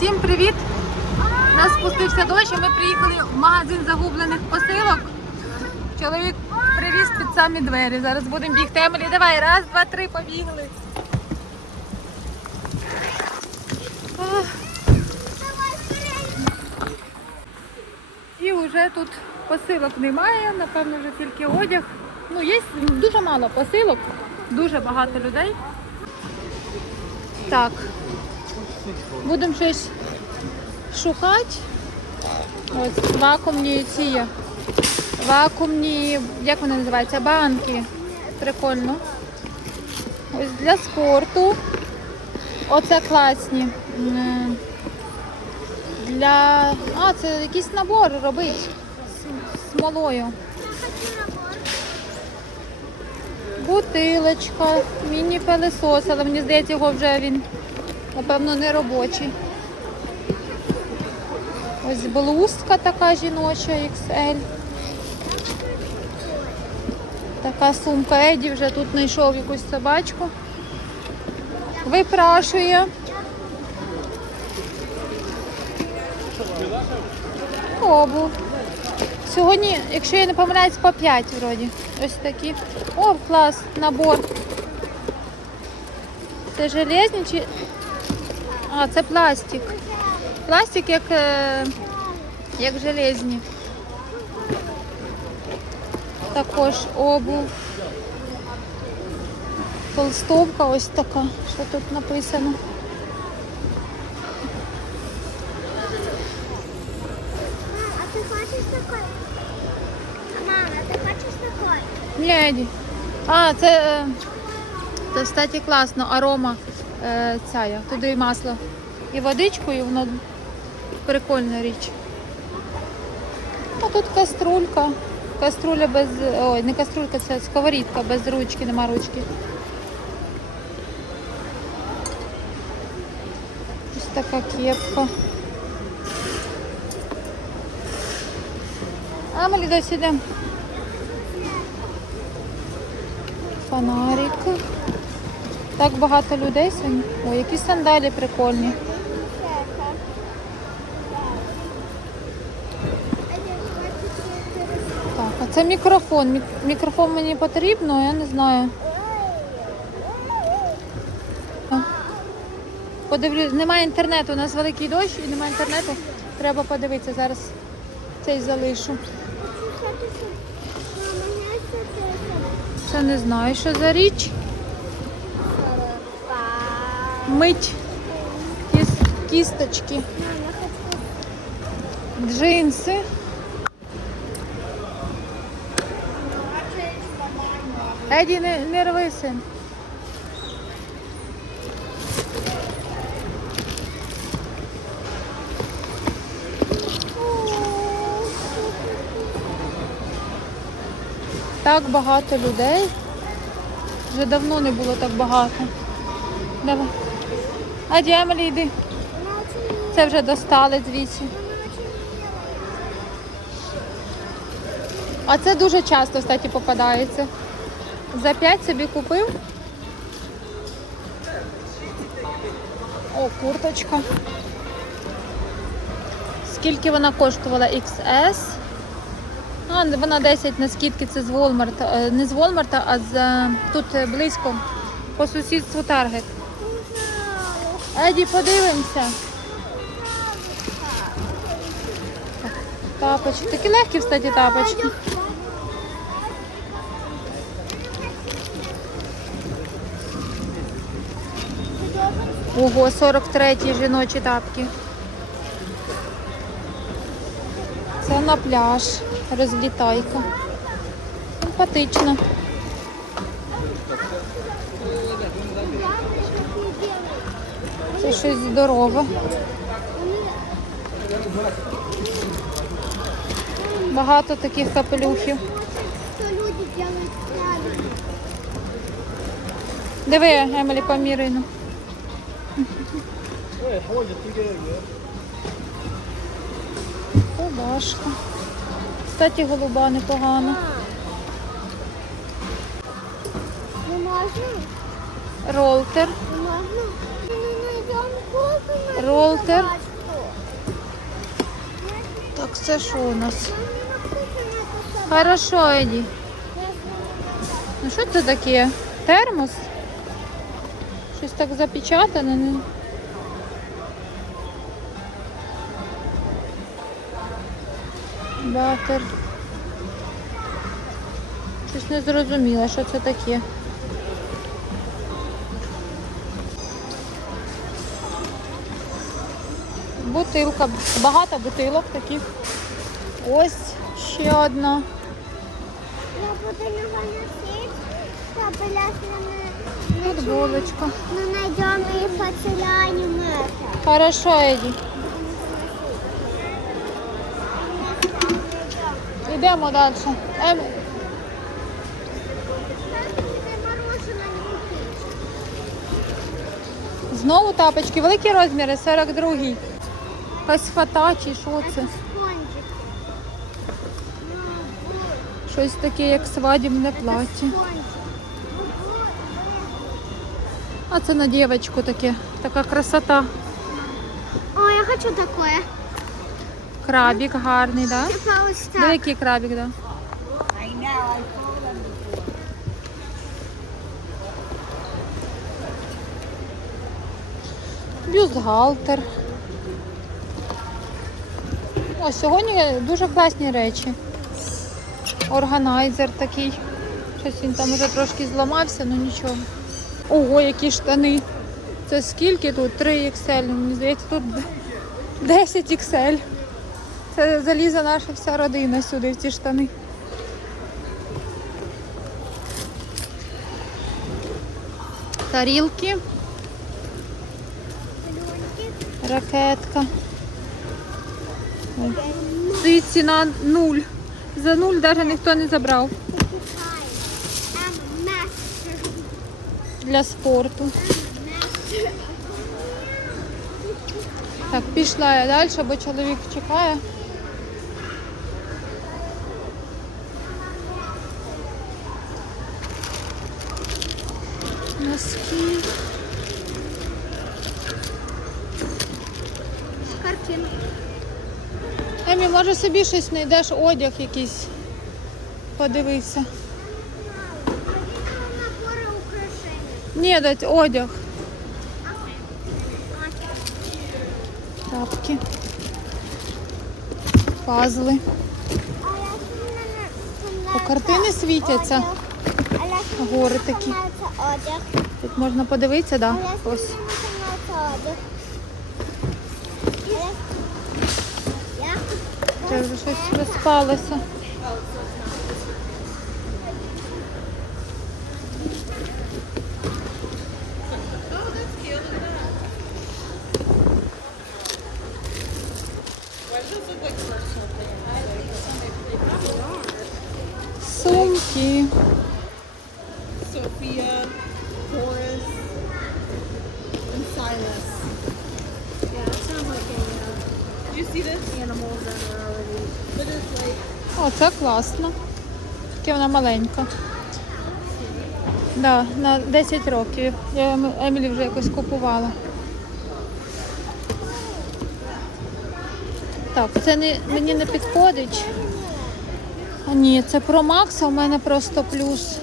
Всім привіт! Нас спустився дощ, і ми приїхали в магазин загублених посилок. Чоловік привіз під самі двері. Зараз будемо бігти. Емілі, давай, раз, два, три, побігли. І вже тут посилок немає, напевно, вже тільки одяг. Ну, є дуже мало посилок, дуже багато людей. Так, будемо щось шукати. Ось вакуумні ці є. Вакуумні, як вони називаються? Банки. Прикольно. Ось для спорту. Оце класні. Для. А, це якийсь набор робить з смолою. Бутилочка, міні-пилесос, але мені здається, його вже він, напевно, не робочий. Ось блузка така жіноча XL. Така сумка Еді вже тут знайшов якусь собачку. Випрашує. Обув. Сьогодні, якщо я не помиляюсь, по 5 вроді. Ось такі. О, клас, набор. Це железні чи. А, це пластик. Пластик як, е, як железні. Також обув. Толстовка ось така. Що тут написано? А ты хочешь такой? Мама, ты хочешь такой? Ні. А, це, е, це, кстати, класно, арома е, ця, я. туди і масло. І водичку, і воно прикольна річ. А тут каструлька. Каструля без. Ой, не каструлька, це сковорідка без ручки, нема ручки. Ось така кепка. А ми досі йдемо. Фонарик. Так багато людей сьогодні. Ой, які сандалі прикольні. Так, а це мікрофон. Мікрофон мені потрібно, я не знаю. Подивлюсь, немає інтернету, у нас великий дощ і немає інтернету. Треба подивитися, зараз цей залишу. Це не знаю, що за річ. Мить кіс, кісточки, джинси. Еді, не, не рви син. Так багато людей. Вже давно не було так багато. Давай. Аді, Емілі, йди. Це вже достали звідси. А це дуже часто, кстати, попадається. За 5 собі купив. О, курточка. Скільки вона коштувала? XS. А, вона 10 на скидки, це з Walmart. Е, Не з Walmart, а з е, тут е, близько по сусідству Target. Еді, подивимося. Тапочки. Такі легкі, кстати, тапочки. Ого, 43 жіночі тапки. Це на пляж. Розлітайка. Симпатично. Це щось здорове. Багато таких капелюхів. Диви, Емілі, поміряй. ну. Рубашка. Кстати, голуба непогана. Не можно? Ролтер. Не можно? Ролтер. Так, це що у нас? Хорошо, Еді. Ну що це таке? Термос? Щось так запечатане. Батер. Щось не зрозуміло, що це таке. Бутилка, багато бутилок таких. Ось ще одна. Я буду його носити, та білясно не Футболочка. Ну, найдем и поцелуем это. Хорошо, Еді. Йдемо далі. Ем, знову тапочки, великі розміри, 42-й. Якась фата чи що це? Щось таке, як свадібне плаття. Спонжик. А це на дівчинку таке. Така красота. О, я хочу такое. Крабік гарний, так? Да? Ось так. який крабік, так. Да? Бюстгальтер. О, сьогодні дуже класні речі. Органайзер такий. Щось він там вже трошки зламався, ну нічого. Ого, які штани. Це скільки тут? 3 XL. Мені здається, тут 10 XL. Це залізе наша вся родина сюди в ці штани. Тарілки, ракетка. Стоїть ціна нуль. За нуль навіть ніхто не забрав для спорту. Так, пішла я далі, бо чоловік чекає. Носки. Може собі щось знайдеш, одяг якийсь. Подивися. Ні, дать одяг. Тапки. Пазли. По картини світяться. Гори такі. Тут можна подивитися, так? Да? Ось. одяг. Я Це вже щось розпалося. Сумки. Sophia, О, це класно. Таке вона маленька. Да, на 10 років. Я Ем- Емілі вже якось купувала. Так, це не, мені не підходить. Ні, це про Макса, у мене просто плюс.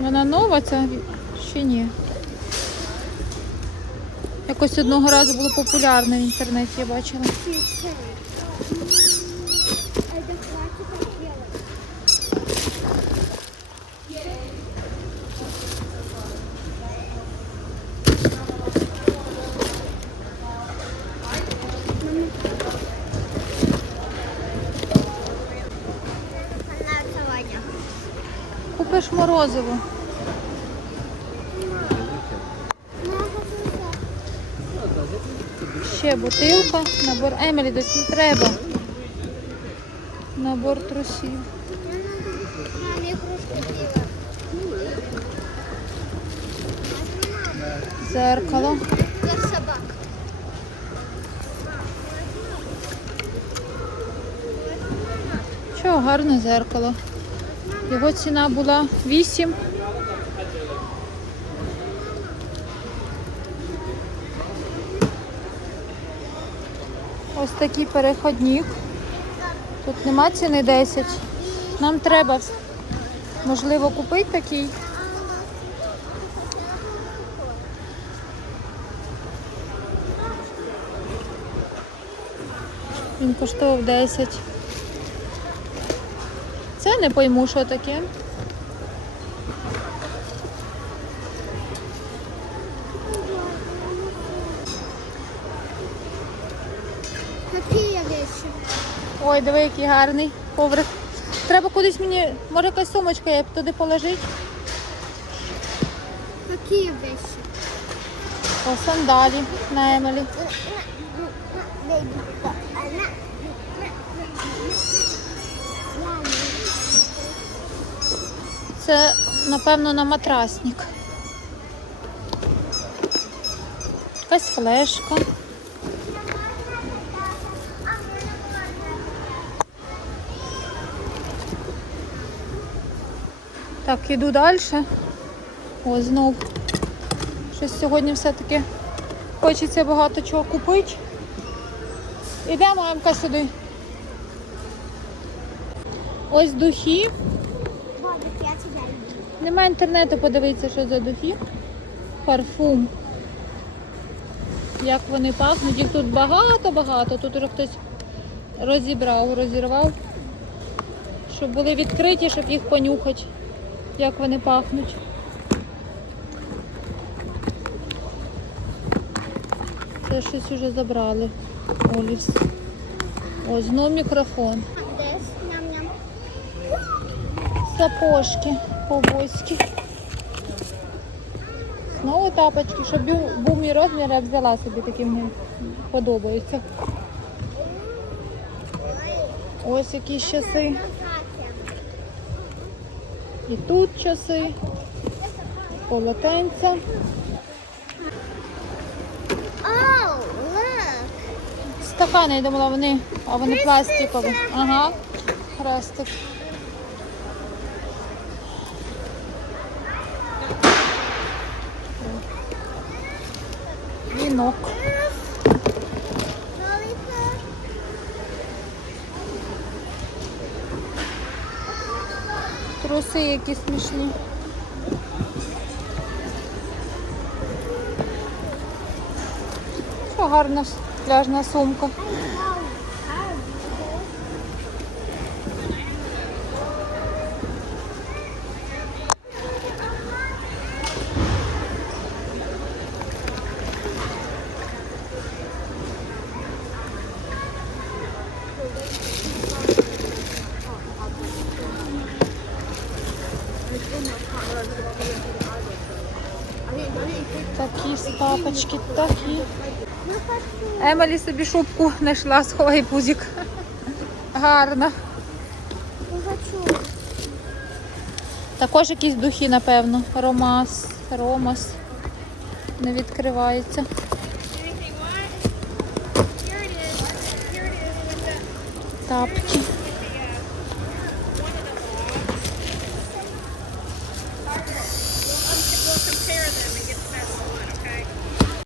Вона нова ця ні? Якось одного разу було популярно в інтернеті, я бачила. Купиш морозиво. Ще бутилка, набор Емілі десь не треба. Набор трусів. Зеркало. Для собак. Що гарне зеркало. Його ціна була 8. Ось такий переходник. Тут нема ціни 10. Нам треба, можливо, купити такий. Він коштував 10. Це не пойму, що таке. Какие вещи? Ой, диви, який гарний коврик. Треба кудись мені, може якась сумочка, я туди положити. Какие вещи? О, сандалі на Емелі. Це, напевно, на матрасник. Якась флешка. Так, іду далі. О, знов. Щось сьогодні все-таки хочеться багато чого купити. Ідемо, Емка, сюди. Ось духи. Нема інтернету, подивитися, що за духи. Парфум. Як вони пахнуть. Їх тут багато-багато. Тут уже хтось розібрав, розірвав. Щоб були відкриті, щоб їх понюхати, як вони пахнуть. Це щось уже забрали. Олівс. Ось знов мікрофон. Сапожки ковбойські. Знову тапочки, щоб бу- був мій розмір, я взяла собі такі мені подобаються. Ось якісь часи. І тут часи, полотенця. Стакани, я думала, вони, а вони пластикові. Ага, пластик. Вінок. Труси які смішні. Що гарна пляжна сумка. Тапочки, такі. Емелі собі шубку знайшла, сховай пузик. Гарна. Також якісь духи, напевно. Ромас, Ромас. Не відкривається. Тапки.